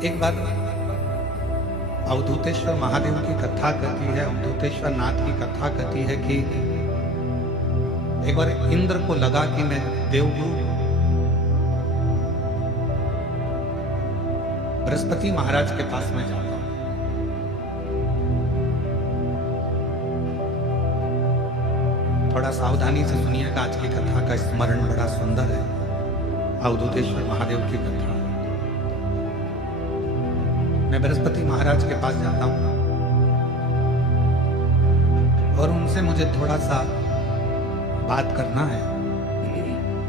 एक बार अवधूतेश्वर महादेव की कथा कहती है, अवधूतेश्वर नाथ की कथा कहती है कि एक बार इंद्र को लगा कि मैं देवगुरु बृहस्पति महाराज के पास में जाता हूं। थोड़ा सावधानी से सुनिएगा, आज की कथा का स्मरण बड़ा सुंदर है। अवधूतेश्वर महादेव की कथा। मैं बृहस्पति महाराज के पास जाता हूं और उनसे मुझे थोड़ा सा बात करना है,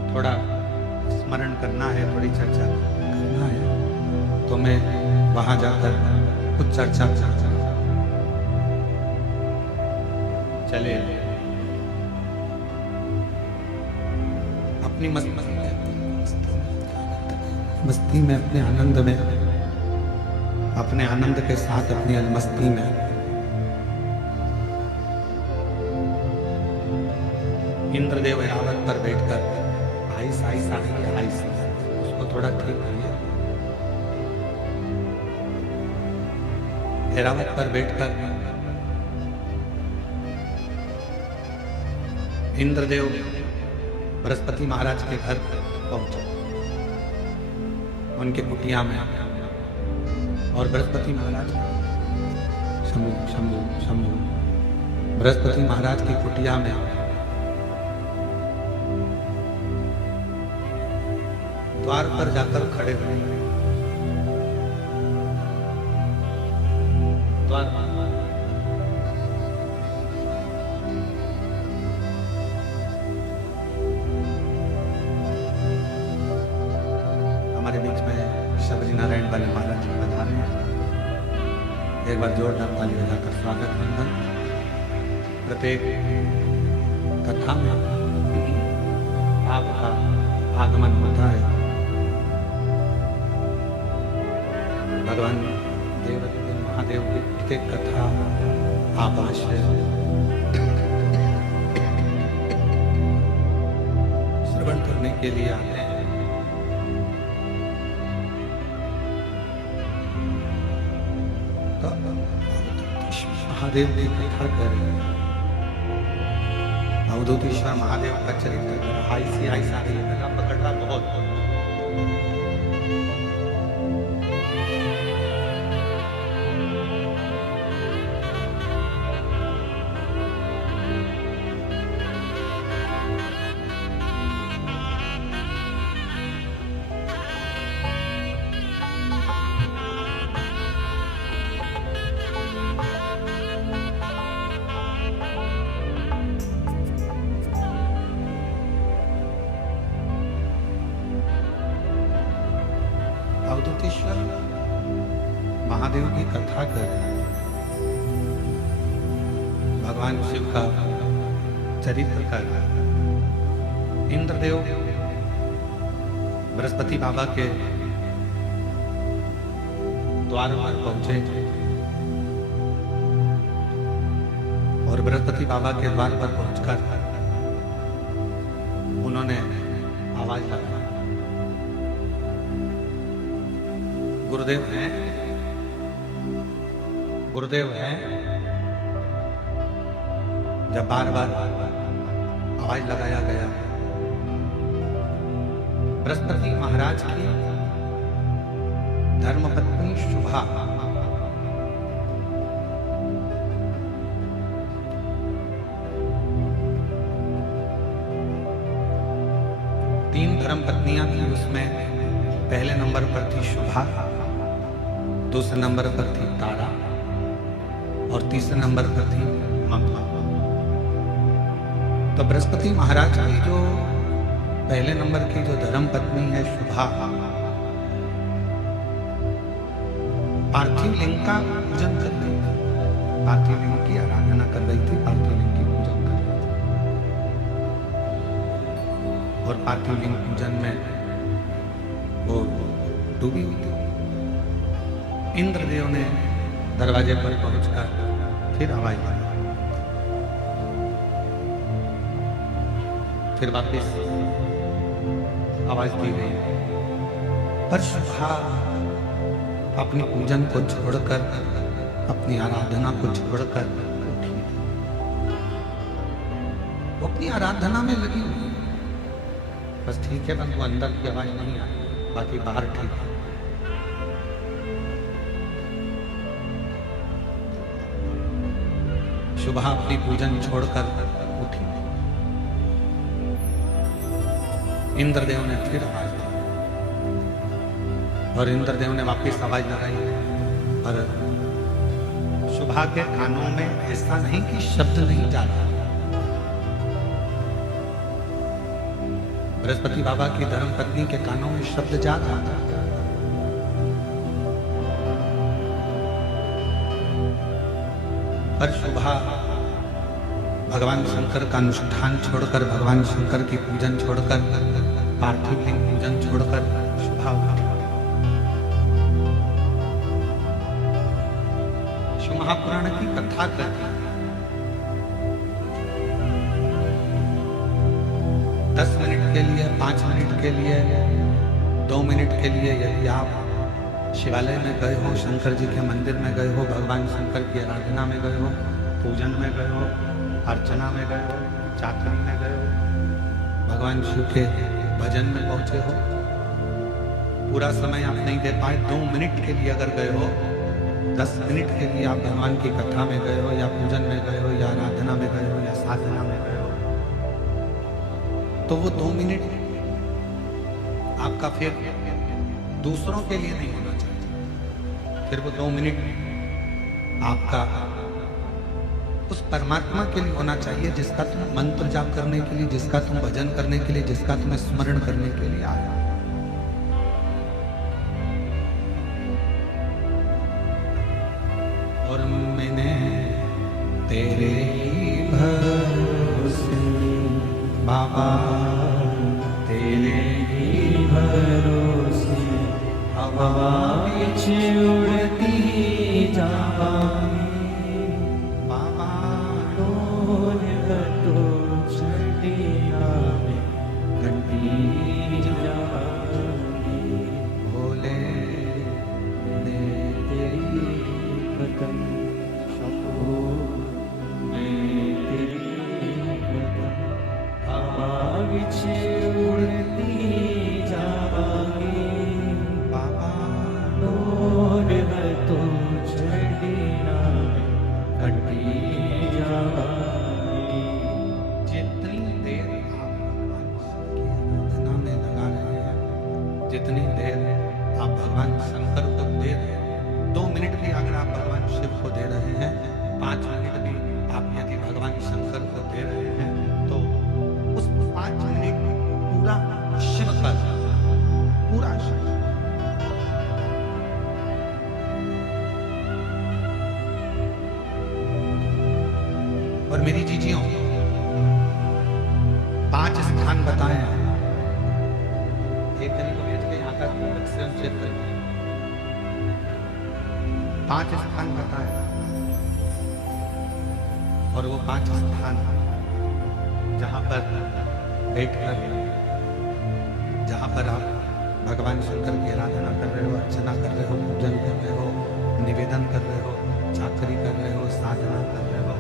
थोड़ा स्मरण करना है, थोड़ी चर्चा करना है। तो मैं वहां जाकर कुछ चर्चा चले अपनी मस्ती में, अपने आनंद में, अपने आनंद के साथ अपनी मस्ती में इंद्रदेव ऐरावत पर बैठकर आइस आइस आइस उसको थोड़ा ठीक किया। ऐरावत पर बैठकर इंद्रदेव बृहस्पति महाराज के घर पहुंचे, उनके कुटिया में। और बृहस्पति महाराज शंभु शंभु शंभु बृहस्पति महाराज की कुटिया में द्वार पर जाकर खड़े हुए। द्वार हमारे बीच में शबरी नारायण वाले महाराज जी पधारे हैं। एक बार जोरदार ताली बजाकर स्वागत वंदन। प्रत्येक कथा में आपका आगमन होता है। भगवान देवदेव महादेव की प्रत्येक कथा आप आश्रय श्रवण करने के लिए आते हैं। तो महादेव की कथा कर, अवधूतेश्वर महादेव का चरित्र कर, आईसी आईसा पकड़ रहा बहुत। अवधूतेश्वर महादेव की कथा कर भगवान शिव का चरित्र कर इंद्रदेव बृहस्पति बाबा के द्वार पर पहुंचे और बृहस्पति बाबा के द्वार पर पहुंचकर उन्होंने आवाज लगाई, गुरुदेव हैं, गुरुदेव हैं। जब बार बार आवाज लगाया गया, बृहस्पति महाराज की धर्मपत्नी शुभा तीन धर्मपत्नियां थी, उसमें पहले नंबर पर थी शुभा, दूसरे नंबर पर थी तारा और तीसरे नंबर पर थी मंगला। तो बृहस्पति महाराज की जो पहले नंबर की जो धर्म पत्नी है शुभा, पार्थिव लिंग का पूजन कर रही थी, पार्थिव लिंग की आराधना कर रही थी, पार्थिव लिंग की पूजन कर रही थी। और पार्थिव लिंग पूजन में वो डूबी हुई थी। इंद्रदेव ने दरवाजे पर पहुंचकर फिर आवाज दी, फिर वापस आवाज दी गई, पर शुभा अपनी पूजन को छोड़कर, अपनी आराधना को छोड़कर उठिए। वो अपनी आराधना में लगी हुई है। बस ठीक है, बस वो अंदर की आवाज नहीं आई, बाकी बाहर ठीक है। सुबह अपनी पूजन छोड़कर उठी। इंद्रदेव ने फिर आवाज दी और इंद्रदेव ने वापस आवाज लगाई, पर सुबह के कानों में ऐसा नहीं कि शब्द नहीं जा रहा। बृहस्पति बाबा की धर्मपत्नी के कानों में शब्द जा रहा था। पर सुबह भगवान शंकर का अनुष्ठान छोड़कर, भगवान शंकर की पूजन छोड़कर, पार्थिव लिंग पूजन छोड़कर सुबह उठी। शिव महापुराण की कथा कहती है 10 मिनट के लिए, 5 मिनट के लिए, 2 मिनट के लिए यदि आप शिवालय में गए हो, शंकर जी के मंदिर में गए हो, भगवान शंकर की आराधना में गए हो, पूजन में गए हो, अर्चना में गए हो, चाकरी में गए हो, भगवान शिव के भजन में पहुंचे हो, पूरा समय आप नहीं दे पाए, 2 मिनट के लिए अगर गए हो, 10 मिनट के लिए आप भगवान की कथा में गए हो, या पूजन में गए हो, या आराधना में गए हो, या साधना में गए हो, तो वो 2 मिनट आपका फिर दूसरों के लिए नहीं होना चाहिए। फिर वो 2 मिनट आपका उस परमात्मा के लिए होना चाहिए जिसका तुम मंत्र जाप करने के लिए, जिसका तुम भजन करने के लिए, जिसका तुम्हें स्मरण करने के लिए आया। और मैंने तेरे भरोसे बाबा, तेरे ही भरोसे हवा बिच उड़ती जावांगी बाबा, डोल तो चढ़िया में घंटी जावांगी। भोले ने तेरी कदम सबको, मैं तेरी कदम हवा बिच उड़ती जावांगी बाबा, डोल तो चढ़िया में घंटी जावांगी। जितनी देर आप भगवान की आराधना में लगा रहे हैं, जितनी देर आप भगवान शंकर को दे रहे हैं, 2 मिनट भी अगर आप भगवान शिव को दे रहे हैं, 5 मिनट भी आप यदि भगवान शंकर को दे रहे हैं, तो उस 5 मिनट पूरा शिव का, पूरा शिव। और मेरी जीजियों, 5 स्थान बताए हैं। एक दिन को भेज के यहाँ का स्वयं क्षेत्र 5 स्थान बताए, और वो 5 स्थान जहाँ पर बैठकर, जहाँ पर आप भगवान शंकर की आराधना कर रहे हो, अर्चना कर रहे हो, पूजन कर रहे हो, निवेदन कर रहे हो, चाकरी कर रहे हो, साधना कर रहे हो,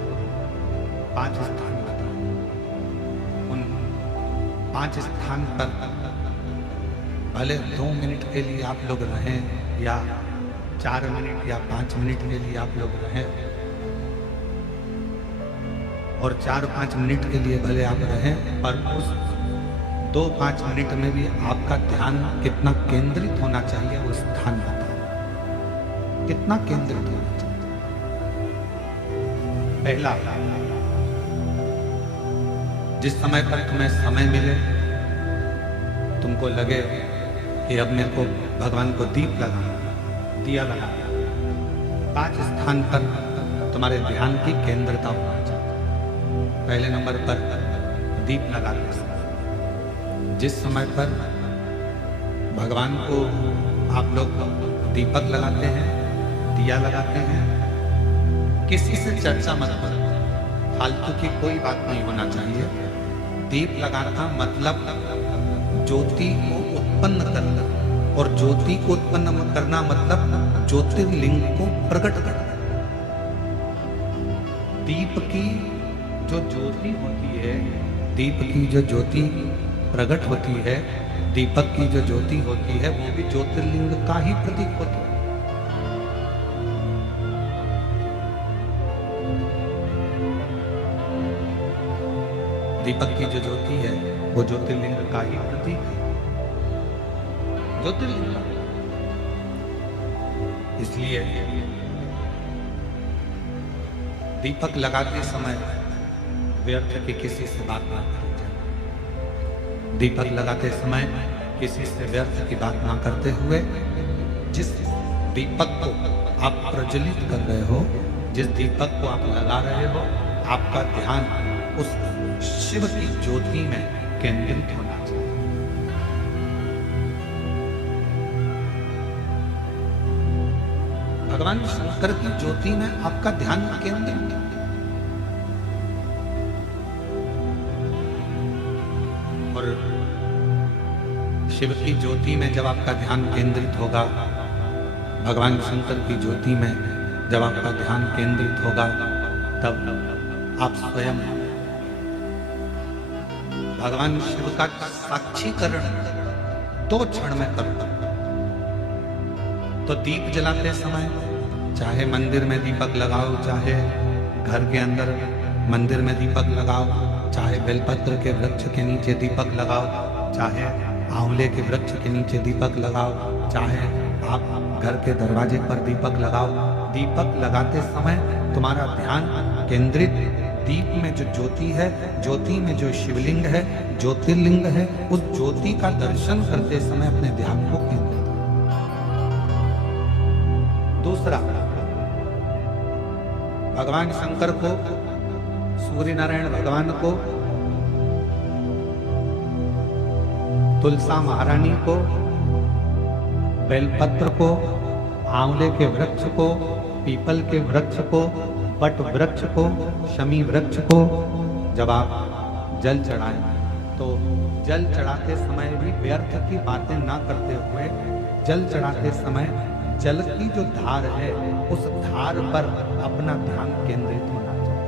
5 स्थान बताओ। उन 5 स्थान पर भले 2 मिनट के लिए आप लोग रहें, या 4 मिनट या 5 मिनट के लिए आप लोग रहें, और 4-5 मिनट के लिए भले आप रहें, पर उस 2-5 मिनट में भी आपका ध्यान कितना केंद्रित होना चाहिए, वो स्थान बताओ कितना केंद्रित होना चाहिए। पहला, जिस समय पर तुम्हें समय मिले, तुमको लगे कि अब मेरे को भगवान को दीप लगाना, दिया लगाना, 5 स्थान पर तुम्हारे ध्यान की केंद्रता होना चाहिए। पहले नंबर पर दीप लगाते समय, जिस समय पर भगवान को आप लोग दीपक लगाते हैं, दिया लगाते हैं, किसी से चर्चा मत करो, फालतू की कोई बात नहीं होना चाहिए। दीप लगाना मतलब ज्योति को उत्पन्न करना, और ज्योति को उत्पन्न करना मतलब ज्योतिर्लिंग को प्रकट करना। दीप की जो ज्योति होती है, दीप की जो ज्योति प्रकट होती है, दीपक की जो ज्योति होती है, वो भी ज्योतिर्लिंग का ही प्रतीक होती है। दीपक की जो ज्योति है वो ज्योतिर्लिंग का ही प्रतीक है, ज्योतिर्लिंग का। इसलिए दीपक लगाते समय व्यर्थ की किसी से बात ना करी जाए। दीपक लगाते समय किसी से व्यर्थ की बात ना करते हुए, जिस दीपक को आप प्रज्वलित कर रहे हो, जिस दीपक को आप लगा रहे हो, आपका ध्यान उस शिव की ज्योति में केंद्रित होना चाहिए। भगवान शंकर की ज्योति में आपका ध्यान केंद्रित। और शिव की ज्योति में जब आपका ध्यान केंद्रित होगा, भगवान शंकर की ज्योति में जब आपका ध्यान केंद्रित होगा, तब आप स्वयं भगवान शिव का साक्षीकरण 2 क्षण में करो। तो दीप जलाते समय चाहे मंदिर में दीपक लगाओ, चाहे घर के अंदर मंदिर में दीपक लगाओ, चाहे बेलपत्र के वृक्ष के नीचे दीपक लगाओ, चाहे आंवले के वृक्ष के नीचे दीपक लगाओ, चाहे आप घर के दरवाजे पर दीपक लगाओ। दीपक लगाते समय तुम्हारा ध्यान केंद्रित दीप में जो ज्योति है, ज्योति में जो शिवलिंग है, ज्योतिर्लिंग है, उस ज्योति का दर्शन करते समय अपने ध्यान को केंद्रित। दूसरा, भगवान शंकर को, सूर्य नारायण भगवान को, तुलसा महारानी को, बेलपत्र को, आंवले के वृक्ष को, पीपल के वृक्ष को, वट वृक्ष को, शमी वृक्ष को जब आप जल चढ़ाएं, तो जल चढ़ाते समय भी व्यर्थ की बातें ना करते हुए, जल चढ़ाते समय जल की जो धार है, उस धार पर अपना ध्यान केंद्रित होना चाहिए।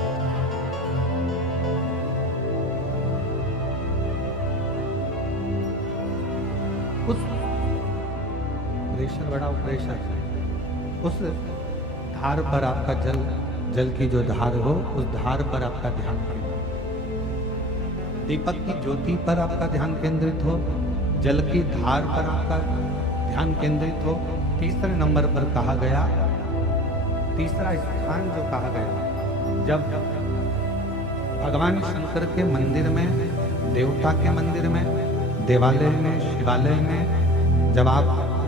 उस प्रेशर बढ़ाओ, प्रेशर, उस धार पर आपका जल की जो धार हो, उस धार पर आपका ध्यान केंद्रित। दीपक की ज्योति पर आपका ध्यान केंद्रित हो, जल की धार पर आपका ध्यान केंद्रित हो। तीसरे नंबर पर कहा गया, तीसरा स्थान जो कहा गया, जब भगवान शंकर के मंदिर में, देवता के मंदिर में, देवालय में, शिवालय में जब आप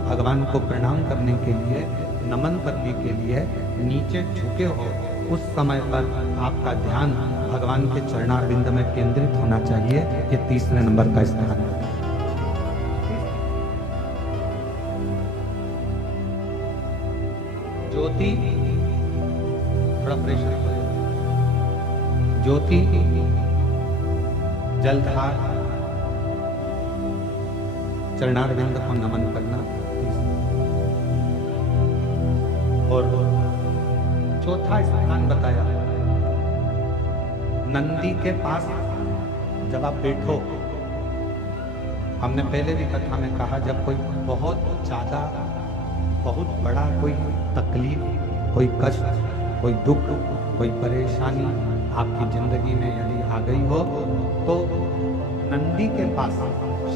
भगवान को प्रणाम करने के लिए, नमन करने के लिए नीचे झुके हो, उस समय पर आपका ध्यान भगवान के चरणारविंद में केंद्रित होना चाहिए। ये तीसरे नंबर का स्थान है। ज्योति, थोड़ा प्रेशर, ज्योति, जलधार, चरणारविंद को नमन करना, और चौथा स्थान बताया, नंदी के पास जब आप बैठो। हमने पहले भी कथा में कहा, जब कोई बहुत ज्यादा, बहुत बड़ा कोई तकलीफ, कोई कष्ट, कोई दुख, कोई परेशानी आपकी जिंदगी में यदि आ गई हो, तो नंदी के पास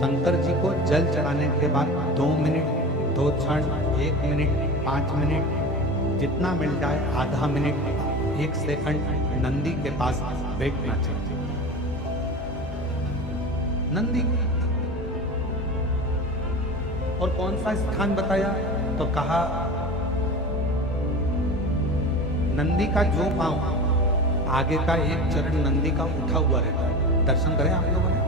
शंकर जी को जल चढ़ाने के बाद 2 मिनट, 2 क्षण, 1 मिनट, 5 मिनट, जितना मिल जाए, आधा मिनट, 1 सेकंड नंदी के पास बैठना चाहिए। नंदी। और कौन सा स्थान बताया? तो कहा नंदी का जो पांव, आगे का एक चरण नंदी का उठा हुआ रहता है। दर्शन करें आप लोगों ने,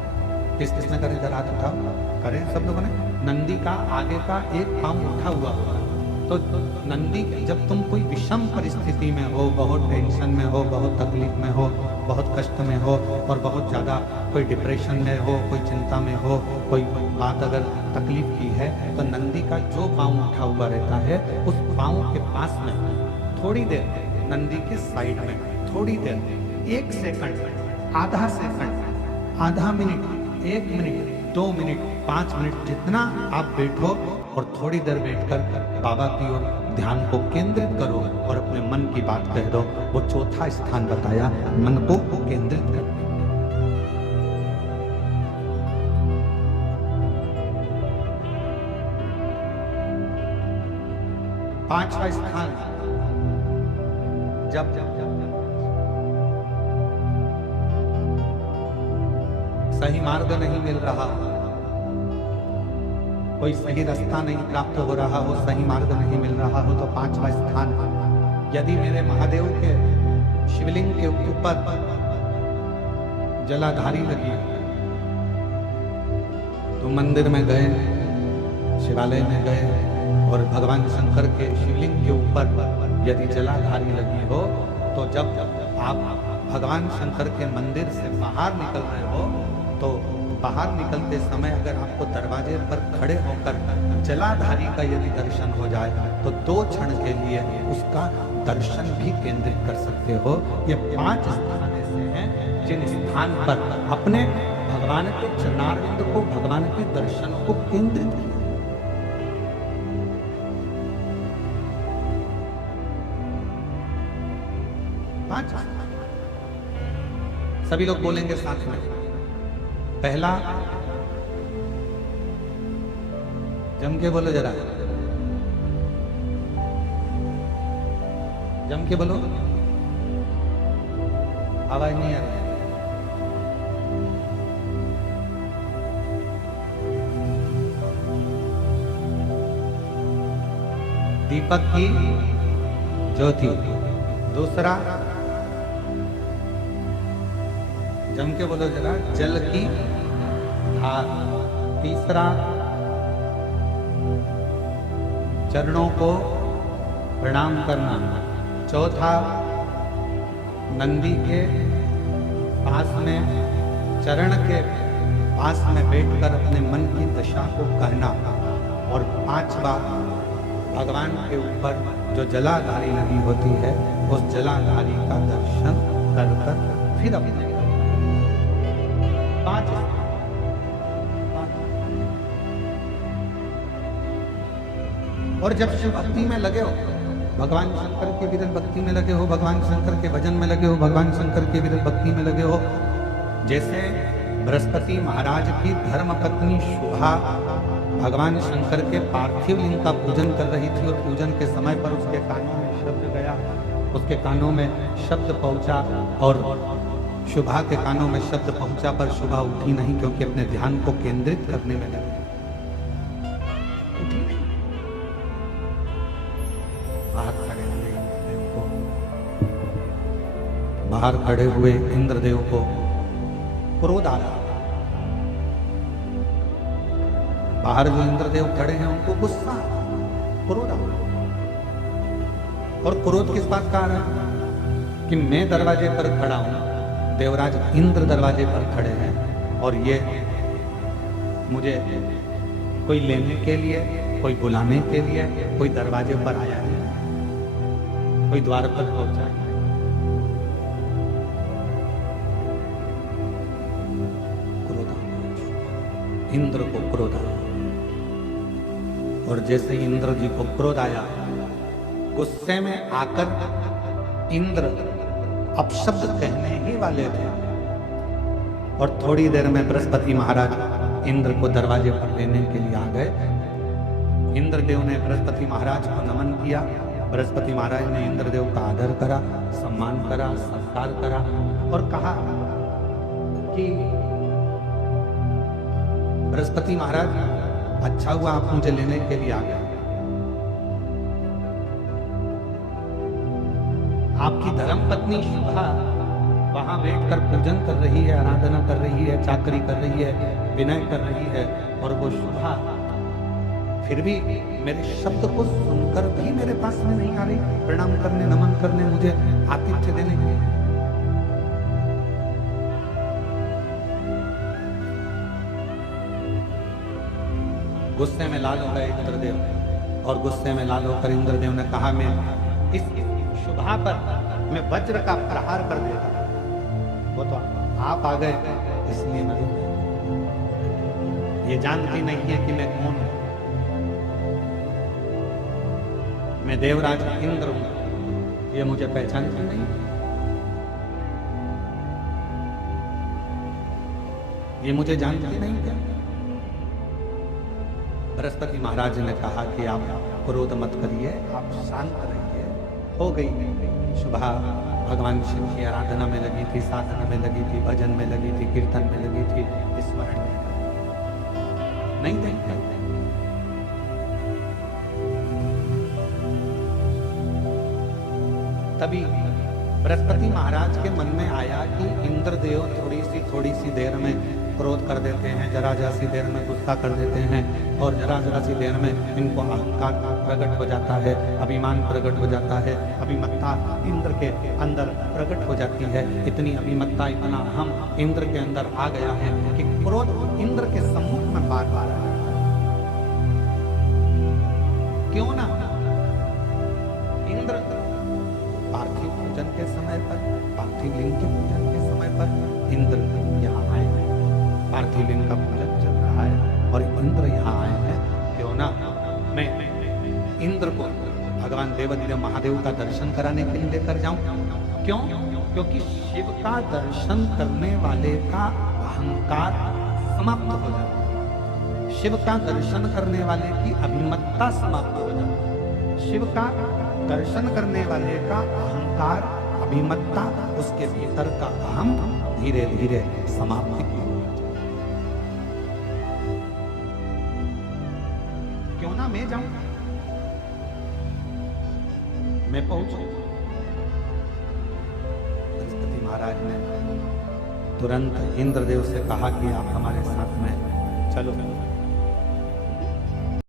किसने करें? जरा हाथ उठाओ, करें सब लोगों ने। नंदी का आगे का एक पांव उठा हुआ होगा, तो नंदी, जब तुम कोई विषम परिस्थिति में हो, बहुत टेंशन में हो, बहुत तकलीफ में हो, बहुत कष्ट में हो और बहुत ज़्यादा कोई डिप्रेशन में हो, कोई चिंता में हो, कोई बात अगर तकलीफ की है, तो नंदी का जो पाँव उठा हुआ रहता है उस पाँव के पास में थोड़ी देर, नंदी के साइड में थोड़ी देर, 1 सेकंड, आधा सेकंड, आधा मिनट, 1 मिनट, 2 मिनट, 5 मिनट, जितना आप बैठो और थोड़ी देर बैठकर बाबा की ओर ध्यान को केंद्रित करो और अपने मन की बात कह दो। वो चौथा स्थान बताया, मन को केंद्रित कर। 5वां स्थान, जब सही मार्ग नहीं मिल रहा, कोई सही रास्ता नहीं प्राप्त हो रहा हो, सही मार्ग नहीं मिल रहा हो, तो 5वां स्थान, यदि मेरे महादेव के शिवलिंग के ऊपर जलाधारी लगी, तो मंदिर में गए, शिवालय में गए और भगवान शंकर के शिवलिंग के ऊपर यदि जलाधारी लगी हो, तो जब आप भगवान शंकर के मंदिर से बाहर निकल रहे हो, तो बाहर निकलते समय अगर आपको दरवाजे पर खड़े होकर जलाधारी का यदि दर्शन हो जाए, तो 2 क्षण के लिए उसका दर्शन भी केंद्रित कर सकते हो। ये 5 स्थान ऐसे हैं जिन स्थान पर अपने भगवान के चरणारविंद को, भगवान के दर्शन को केंद्रित किया। सभी लोग बोलेंगे साथ में। पहला, जम के बोलो जरा, जम के बोलो, आवाज नहीं आ रही। दीपक की ज्योति। दूसरा, जम के बोलो जरा, जल की धार। तीसरा, चरणों को प्रणाम करना। चौथा, नंदी के पास में, चरण के पास में बैठकर अपने मन की दशा को कहना। और 5वां, भगवान के ऊपर जो जलाधारी लगी होती है, उस जलाधारी का दर्शन कर कर फिर अपने 5। और जब शिव भक्ति में लगे हो, भगवान शंकर के विरल भक्ति में लगे हो, भगवान शंकर के भजन में लगे हो, भगवान शंकर के विरल भक्ति में लगे हो, जैसे बृहस्पति महाराज की धर्म पत्नी शुभा भगवान शंकर के पार्थिव लिंग का पूजन कर रही थी, और पूजन के समय पर उसके कानों में शब्द गया, उसके कानों में शब्द पहुंचा, और शुभा के कानों में शब्द पहुंचा पर शुभा उठी नहीं, क्योंकि अपने ध्यान को केंद्रित करने में लगी। बाहर खड़े हुए इंद्रदेव को क्रोध आ रहा। बाहर जो इंद्रदेव खड़े हैं उनको गुस्सा, क्रोध आ रहा। और क्रोध किस बात का आ रहा है कि मैं दरवाजे पर खड़ा हूं, देवराज इंद्र दरवाजे पर खड़े हैं, और ये मुझे कोई लेने के लिए, कोई बुलाने के लिए, कोई दरवाजे पर आया है, कोई द्वार पर पहुंचा है। इंद्र को क्रोध आया, और जैसे इंद्र जी को क्रोध आया, गुस्से में आकर इंद्र अपशब्द कहने ही वाले थे, और थोड़ी देर में बृहस्पति महाराज इंद्र को दरवाजे पर लेने के लिए आ गए। इंद्रदेव ने बृहस्पति महाराज को नमन किया, बृहस्पति महाराज ने इंद्रदेव का आदर करा, सम्मान करा, सत्कार करा, और कहा कि बृहस्पति महाराज, अच्छा हुआ आप मुझे लेने के लिए आ गए। आपकी धर्मपत्नी शुभा वहां बैठकर पूजन कर रही है, आराधना कर रही है, चाकरी कर रही है, विनय कर रही है, और वो शुभा फिर भी मेरे शब्द को सुनकर भी मेरे पास में नहीं आ रही, प्रणाम करने, नमन करने, मुझे आतिथ्य देने के लिए। गुस्से में लाल हो गए इंद्रदेव, और गुस्से में लाल होकर इंद्रदेव ने कहा, मैं इस शुभा पर मैं वज्र का प्रहार कर देगा। वो तो आप आ गए इसलिए मैं ये जानती नहीं है कि मैं कौन हूं। मैं देवराज इंद्र हूं, ये मुझे पहचानती नहीं, ये मुझे जानती नहीं क्या? बृहस्पति महाराज ने कहा कि आप क्रोध मत करिए, आप शांत रहिए। हो गई शुभा, भगवान शिव की आराधना में लगी थी, साधना में लगी थी, भजन में लगी थी, कीर्तन में लगी थी, स्मरण में नहीं देखते। तभी बृहस्पति महाराज के मन में आया कि इंद्रदेव थोड़ी सी देर में क्रोध कर देते हैं, जरा सी देर में गुस्सा कर देते हैं, और जरा सी देर में इनको अहंकार प्रकट हो जाता है, अभिमान प्रकट हो जाता है, अभिमत्ता इंद्र के अंदर प्रकट हो जाती है। इतनी अभिमत्ता, इतना हम इंद्र के अंदर आ गया है कि क्रोध इंद्र के सम्मुख में बार बार आया। क्यों ना इंद्र पार्थिव पूजन के समय पर, पार्थिव लिंग के पूजन के समय पर इंद्र यहाँ आए हैं, पार्थिव लिंग का पूजन चल रहा है और इंद्र यहाँ आए हैं। क्यों ना मैं इंद्र को भगवान देवाधिदेव महादेव का दर्शन कराने के लिए लेकर जाऊं? क्यों? क्योंकि शिव का दर्शन करने वाले का अहंकार समाप्त हो जाता है, शिव का दर्शन करने वाले की अभिमत्ता समाप्त हो जाती है, शिव का दर्शन करने वाले का अहंकार, अभिमत्ता, उसके भीतर का अहम धीरे धीरे समाप्ति हो जाती है। क्यों ना मैं जाऊं, मैं पहुंचू। बृहस्पति महाराज ने तुरंत इंद्रदेव से कहा कि आप हमारे साथ में चलो।